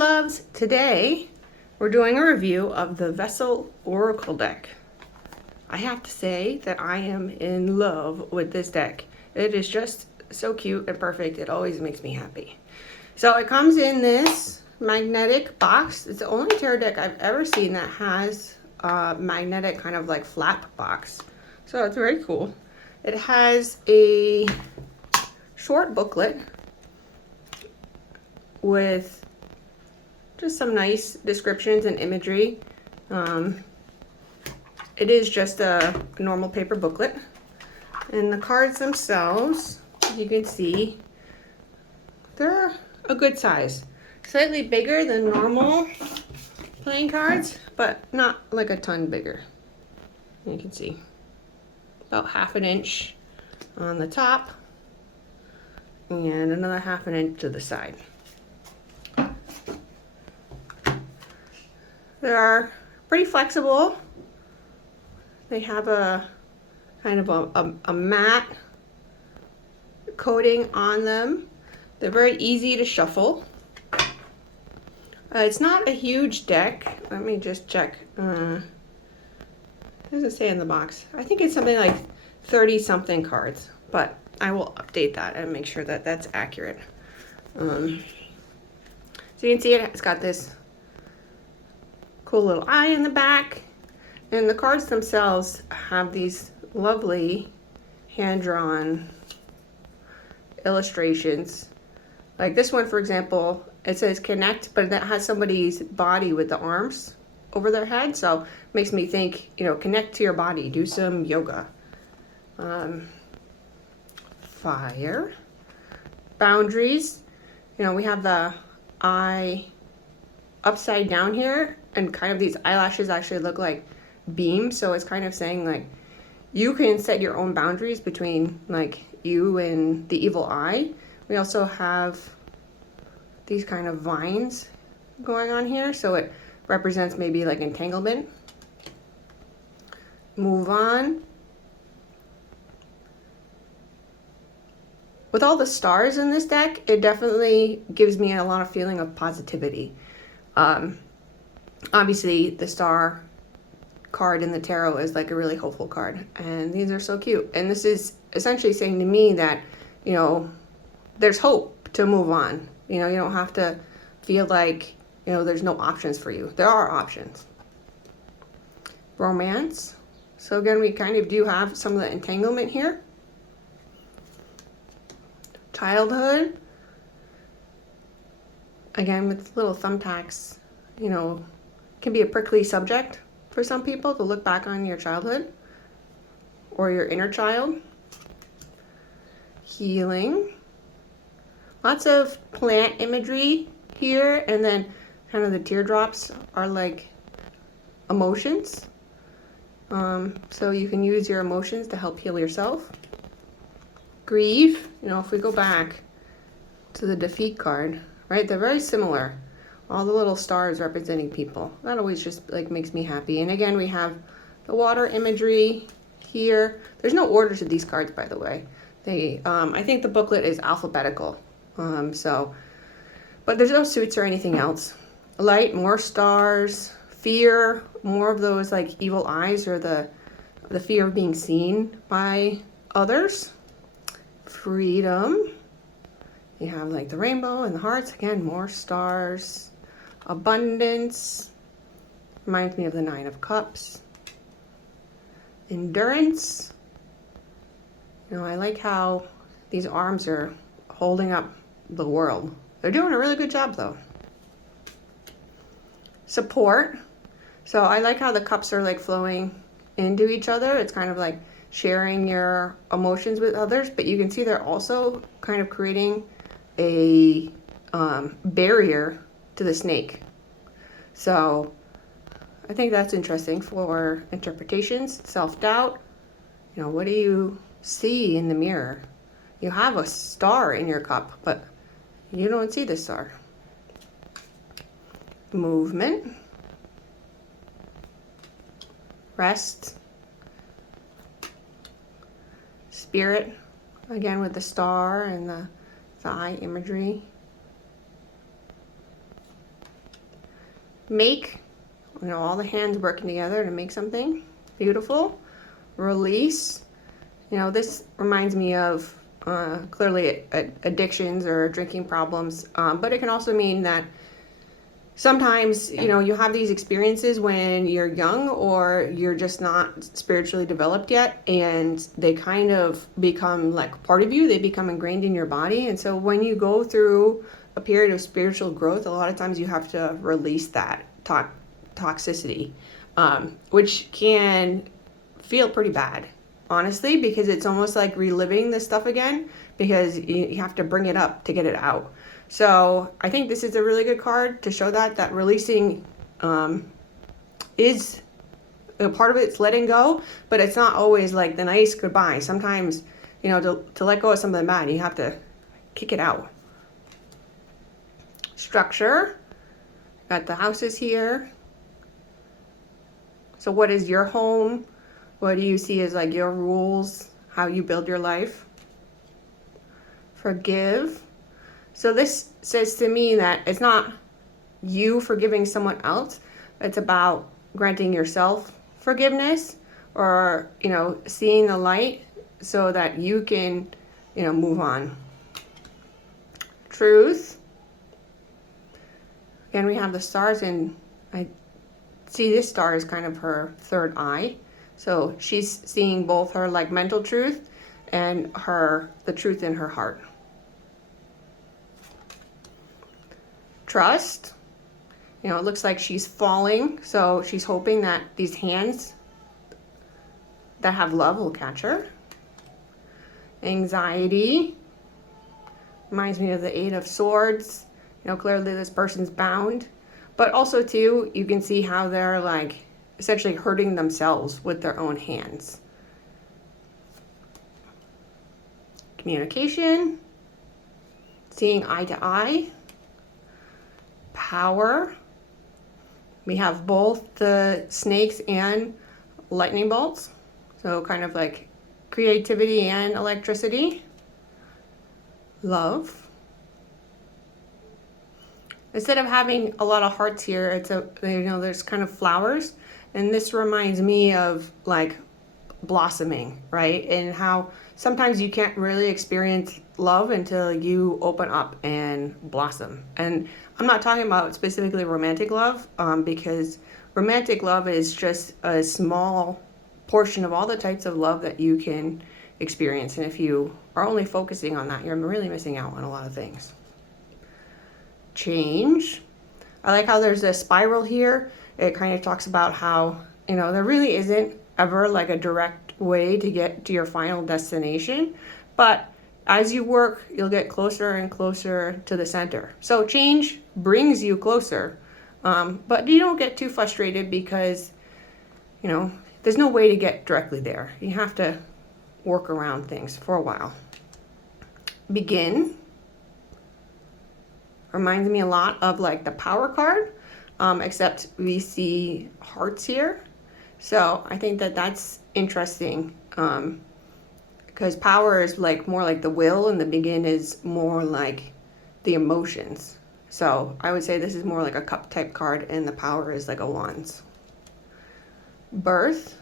loves! Today we're doing a review of the Vessel Oracle deck. I have to say that I am in love with this deck. It is just so cute and perfect. It always makes me happy. So it comes in this magnetic box. It's the only tarot deck I've ever seen that has a magnetic kind of like flap box. So it's very cool. It has a short booklet with just some nice descriptions and imagery. It is just a normal paper booklet. And the cards themselves, you can see, they're a good size. Slightly bigger than normal playing cards, but not like a ton bigger. You can see about 1/2 inch on the top and another 1/2 inch to the side. They are pretty flexible. They have a kind of a matte coating on them. They're very easy to shuffle. It's not a huge deck. Let me just check. What does it say in the box? I think it's something like 30 something cards, but I will update that and make sure that that's accurate. So you can see it's got this cool little eye in the back, and the cards themselves have these lovely hand-drawn illustrations. Like this one, for example, it says connect, but that has somebody's body with the arms over their head, so it makes me think, connect to your body, do some yoga. Fire, boundaries. We have the eye upside down here, and kind of these eyelashes actually look like beams, so it's kind of saying like you can set your own boundaries between like you and the evil eye. We also have these kind of vines going on here, so it represents maybe like entanglement. Move on. With all the stars in this deck, it definitely gives me a lot of feeling of positivity. Obviously the star card in the tarot is like a really hopeful card, and these are so cute. And this is essentially saying to me that, there's hope to move on. You don't have to feel like, there's no options for you. There are options. Romance. So again, we kind of do have some of the entanglement here. Childhood. Again, with little thumbtacks, can be a prickly subject for some people to look back on your childhood or your inner child. Healing. Lots of plant imagery here, and then kind of the teardrops are like emotions. So you can use your emotions to help heal yourself. Grieve. If we go back to the defeat card, right, they're very similar. All the little stars representing people. That always just like makes me happy. And again, we have the water imagery here. There's no order to these cards, by the way. I think the booklet is alphabetical. But there's no suits or anything else. Light, more stars. Fear, more of those like evil eyes, or the fear of being seen by others. Freedom. You have like the rainbow and the hearts. Again, more stars. Abundance. Reminds me of the 9 of Cups. Endurance. I like how these arms are holding up the world. They're doing a really good job though. Support. So I like how the cups are like flowing into each other. It's kind of like sharing your emotions with others, but you can see they're also kind of creating a barrier to the snake. So I think that's interesting for interpretations. Self-doubt. What do you see in the mirror? You have a star in your cup, but you don't see the star. Movement. Rest. Spirit. Again with the star and the eye imagery. Make, all the hands working together to make something beautiful. Release, this reminds me of clearly addictions or drinking problems, but it can also mean that sometimes, you have these experiences when you're young or you're just not spiritually developed yet, and they kind of become like part of you. They become ingrained in your body. And so when you go through a period of spiritual growth, a lot of times you have to release that toxicity, which can feel pretty bad, honestly, because it's almost like reliving this stuff again, because you have to bring it up to get it out. So I think this is a really good card to show that releasing is a part of it's letting go, but it's not always like the nice goodbye. Sometimes, to let go of something bad, you have to kick it out. Structure. Got the houses here. So what is your home? What do you see as like your rules, how you build your life? Forgive. So this says to me that it's not you forgiving someone else. It's about granting yourself forgiveness, or, seeing the light so that you can, move on. Truth. Again, we have the stars, and I see this star is kind of her third eye. So she's seeing both her like mental truth and the truth in her heart. Trust. It looks like she's falling, so she's hoping that these hands that have love will catch her. Anxiety. Reminds me of the Eight of Swords. Clearly this person's bound, but also too, you can see how they're like essentially hurting themselves with their own hands. Communication. Seeing eye to eye. Power. We have both the snakes and lightning bolts, so kind of like creativity and electricity. Love. Instead of having a lot of hearts here, it's there's kind of flowers, and this reminds me of like blossoming, right? And how sometimes you can't really experience love until you open up and blossom. And I'm not talking about specifically romantic love, because romantic love is just a small portion of all the types of love that you can experience. And if you are only focusing on that, you're really missing out on a lot of things. Change. I like how there's a spiral here. It kind of talks about how, there really isn't ever like a direct way to get to your final destination, but as you work, you'll get closer and closer to the center. So change brings you closer, but you don't get too frustrated because, there's no way to get directly there. You have to work around things for a while. Begin. Reminds me a lot of like the Power card, except we see hearts here. So I think that's interesting, because Power is like more like the will, and the Begin is more like the emotions. So I would say this is more like a Cup type card, and the Power is like a Wands. Birth.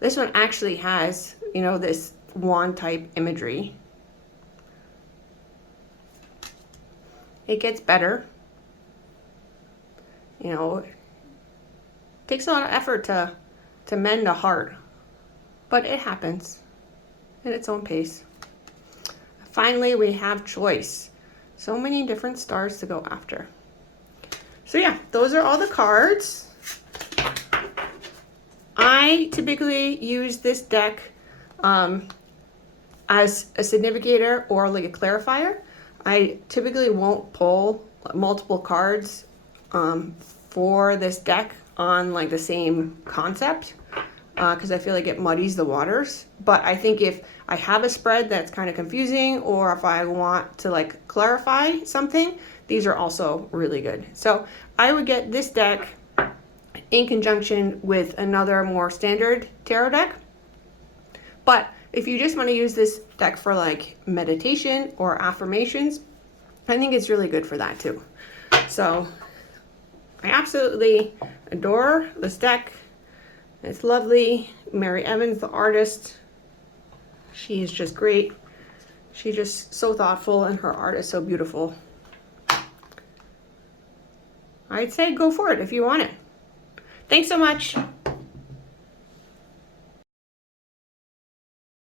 This one actually has, this wand type imagery. It gets better. It takes a lot of effort to mend a heart, but it happens at its own pace. Finally, we have choice. So many different stars to go after. So yeah, those are all the cards. I typically use this deck as a significator or like a clarifier. I typically won't pull multiple cards for this deck on like the same concept, because I feel like it muddies the waters. But I think if I have a spread that's kind of confusing, or if I want to like clarify something, these are also really good. So I would get this deck in conjunction with another more standard tarot deck. But if you just want to use this deck for like meditation or affirmations, I think it's really good for that too. So I absolutely adore this deck. It's lovely. Mary Evans, the artist, she is just great. She's just so thoughtful and her art is so beautiful. I'd say go for it if you want it. Thanks so much.